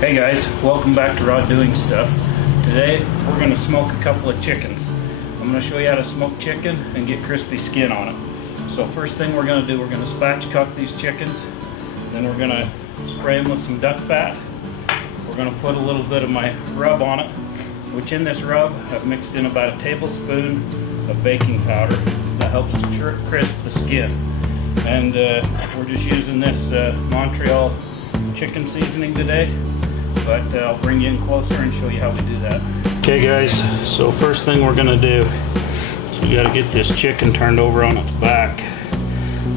Hey guys, welcome back to Raw Doing Stuff. Today we're going to smoke a couple of chickens. I'm going to show you how to smoke chicken and get crispy skin on it. So first thing we're going to do, we're going to spatchcock these chickens. Then we're going to spray them with some duck fat. We're going to put a little bit of my rub on it, which in this rub I've mixed in about a tablespoon of baking powder that helps to crisp the skin. And we're just using this Montreal chicken seasoning today. But I'll bring you in closer and show you how we do that. Okay guys, so first thing we're gonna do, you gotta get this chicken turned over on its back.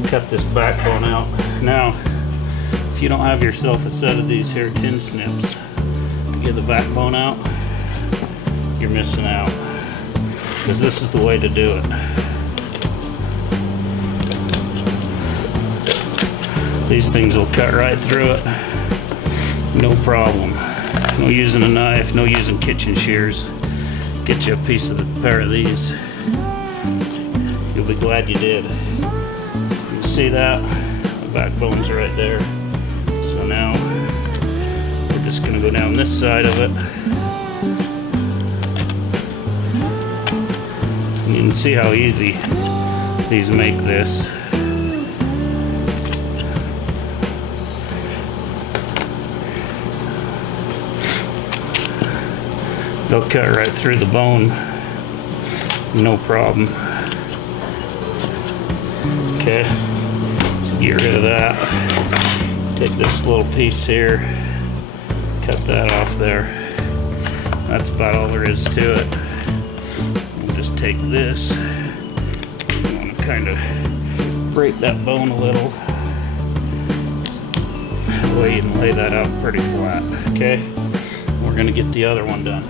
Cut this backbone out. Now, if you don't have yourself a set of these here tin snips to get the backbone out, you're missing out. Because this is the way to do it. These things will cut right through it. No problem. No using a knife, no using kitchen shears. Get you a pair of these. You'll be glad you did. You see that? The backbone's right there. So now we're just gonna go down this side of it. You can see how easy these make this. They'll cut right through the bone, no problem. Okay, so get rid of that. Take this little piece here, cut that off there. That's about all there is to it. We'll just take this. You want to kind of break that bone a little. That way you can lay that out pretty flat. Okay, we're going to get the other one done.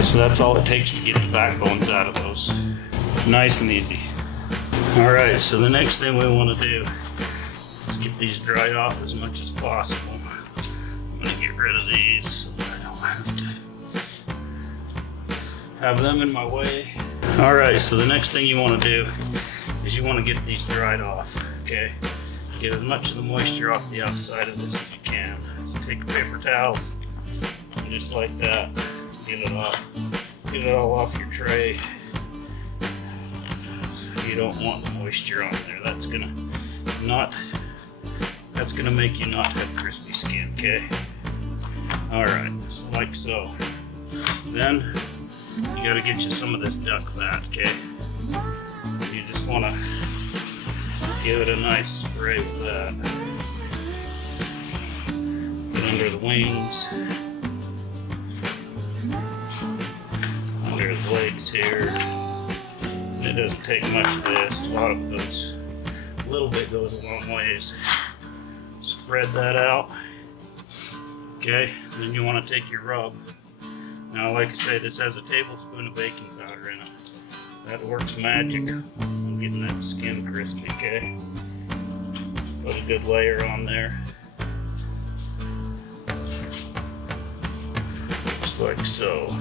So that's all it takes to get the backbones out of those. Nice and easy. Alright, so the next thing we want to do is get these dried off as much as possible. I'm going to get rid of these so that I don't have them in my way. Alright, so the next thing you want to do is you want to get these dried off. Okay? Get as much of the moisture off the outside of this as you can. So take a paper towel and just like that. Get it off. Get it all off your tray. You don't want the moisture on there. That's gonna make you not have crispy skin, okay? Alright, so like so. Then you gotta get you some of this duck fat, okay? You just wanna give it a nice spray with that. Get under the wings. Under the legs here. It doesn't take much of this. A lot of it goes, a little bit goes a long ways. Spread that out. Okay, and then you want to take your rub. Now, like I say, this has a tablespoon of baking powder in it. That works magic on getting that skin crispy, okay? Put a good layer on there. Just like so.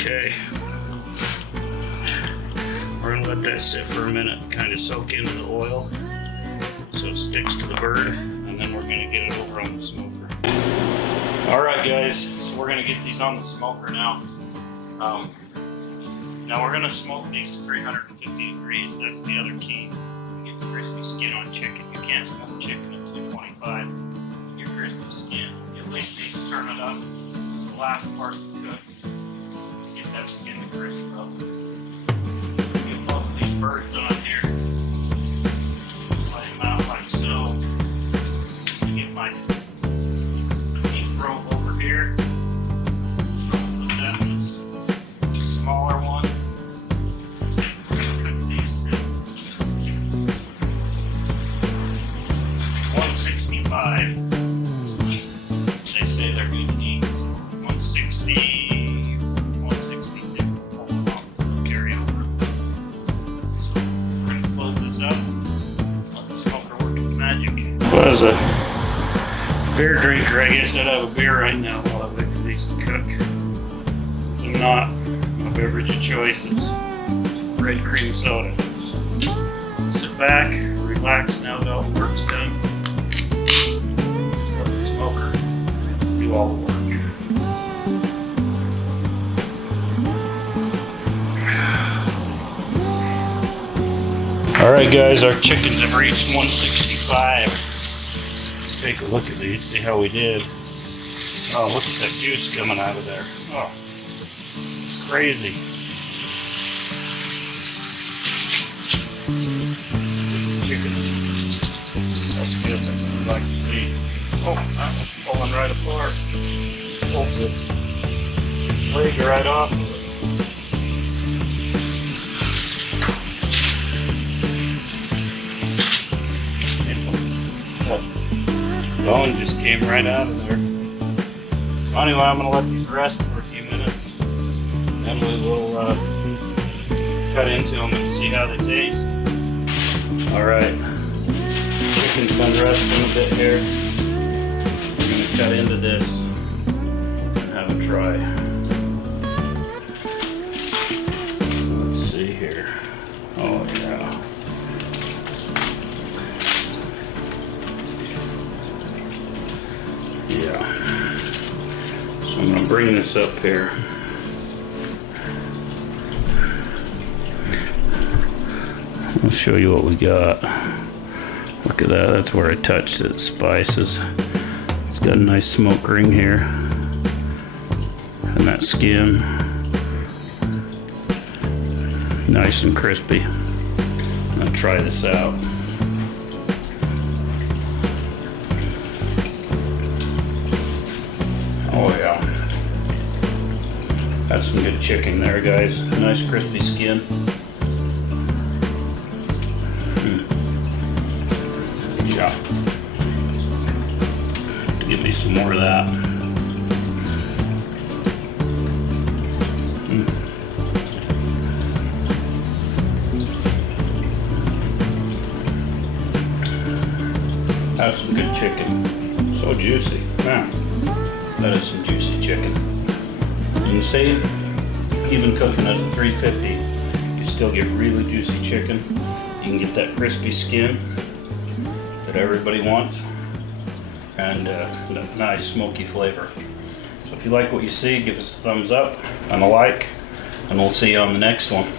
Okay, we're going to let that sit for a minute, kind of soak into the oil so it sticks to the bird, and then we're going to get it over on the smoker. Alright guys, so we're going to get these on the smoker now. Now we're going to smoke these to 350 degrees, that's the other key. You get the crispy skin on chicken. You can't smoke chicken at 225 to get crispy skin. You wait these, turn it up, the last part to cook. That skin to crisp up. Get both of these birds on here. Lay them out like so. Get my meat rope over here. Put that in this smaller one. Cook these two. 165. They say they're good to eat. 160. 160. So as a beer drinker, I guess I'd have a beer right now while I wait for these to cook. Since I'm not a beverage of choice, it's red cream soda. So sit back, relax now that all the work's done. Just let the smoker do all the work. Alright guys, our chickens have reached 165. Let's take a look at these, see how we did. Oh, look at that juice coming out of there. Oh, crazy. Chickens. That's good, that's what I'd like to see. Oh, that one's falling right apart. Pulled the leg right off of it. Bone just came right out of there. So anyway, I'm going to let these rest for a few minutes. Then we will cut into them and see how they taste. Alright, chicken's been resting a bit here. We're going to cut into this and have a try. Let's see here. Oh yeah. Yeah. So I'm going to bring this up here. I'll show you what we got. Look at that, that's where I touched it. Spices. It's got a nice smoke ring here. And that skin. Nice and crispy. I'll try this out. Oh yeah. That's some good chicken there, guys. Nice crispy skin. Yeah. Give me some more of that. That's some good chicken. So juicy. Man, that is some juicy chicken. And you save even cooking it at 350, you still get really juicy chicken. You can get that crispy skin that everybody wants, and nice smoky flavor. So if you like what you see, give us a thumbs up and a like, and we'll see you on the next one.